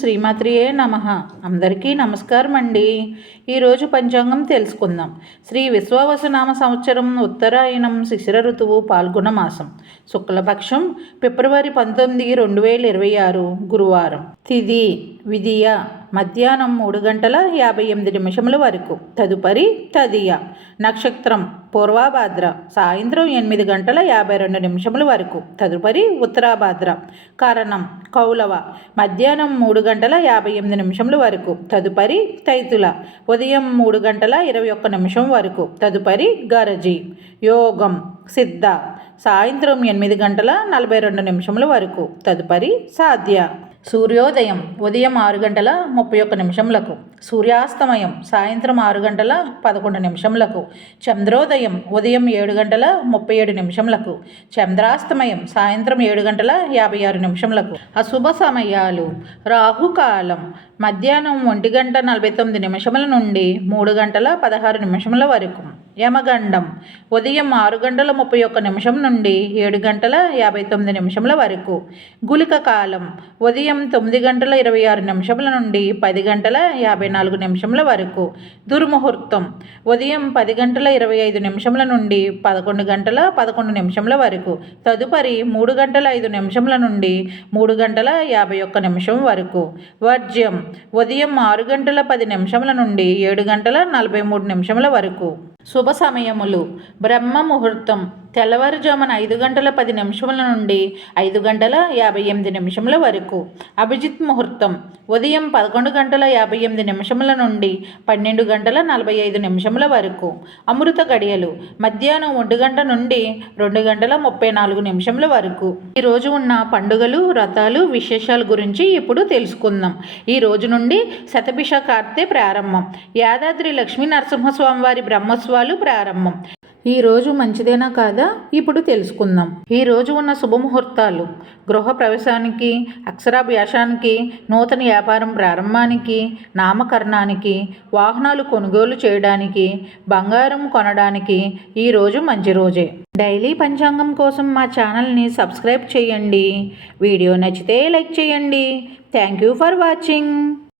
శ్రీమాత్రియే నమః. అందరికీ నమస్కారం అండి. ఈరోజు పంచాంగం తెలుసుకుందాం. శ్రీ విశ్వావసునామ సంవత్సరం ఉత్తరాయణం శిశిర ఋతువు పాల్గొన మాసం శుక్లపక్షం ఫిబ్రవరి 19, 2026 గురువారం. తిథి విధియ మధ్యాహ్నం 3:58 వరకు. తదుపరి తదియ. నక్షత్రం పూర్వభాద్ర సాయంత్రం 8:52 వరకు. తదుపరి ఉత్తరాభాద్ర. కరణం కౌలవ మధ్యాహ్నం 3:58 వరకు. తదుపరి తైతుల ఉదయం 3:21 వరకు. తదుపరి గరజి. యోగం సిద్ధ సాయంత్రం 8:42 వరకు. తదుపరి సాధ్య. సూర్యోదయం ఉదయం 6:31. సూర్యాస్తమయం సాయంత్రం 6:11. చంద్రోదయం ఉదయం 7:37. చంద్రాస్తమయం సాయంత్రం 7:56. అశుభ సమయాలు. రాహుకాలం మధ్యాహ్నం 1:49 నుండి 3:16 వరకు. యమగండం ఉదయం 6:31 నుండి 7:59 వరకు. గుళిక కాలం ఉదయం 9:26 నుండి 10:54 వరకు. దుర్ముహూర్తం ఉదయం 10:25 నుండి 11:11 వరకు. తదుపరి 3:05 నుండి 3:51 వరకు. వర్జ్యం ఉదయం 6:10 నుండి 7:43 వరకు. శుభ సమయములు. బ్రహ్మ ముహూర్తం తెల్లవారుజామున 5:10 నుండి 5:58 వరకు. అభిజిత్ ముహూర్తం ఉదయం 11:58 నుండి 12:45 వరకు. అమృత గడియలు మధ్యాహ్నం 1 నుండి 2:34 వరకు. ఈరోజు ఉన్న పండుగలు, వ్రతాలు, విశేషాల గురించి ఇప్పుడు తెలుసుకుందాం. ఈ రోజు నుండి శతభిష కార్తె ప్రారంభం. యాదాద్రి లక్ష్మీ నరసింహస్వామివారి బ్రహ్మోత్సవాలు ప్రారంభం. ఈ రోజు మంచిదేనా కాదా ఇప్పుడు తెలుసుకుందాం. ఈ రోజు ఉన్న శుభముహూర్తాలు: గృహ ప్రవేశానికి, అక్షరాభ్యాసానికి, నూతన వ్యాపారం ప్రారంభానికి, నామకరణానికి, వాహనాలు కొనుగోలు చేయడానికి, బంగారం కొనడానికి ఈ రోజు మంచి రోజే. డైలీ పంచాంగం కోసం మా ఛానల్ని సబ్స్క్రైబ్ చేయండి. వీడియో నచ్చితే లైక్ చేయండి. Thank you for watching.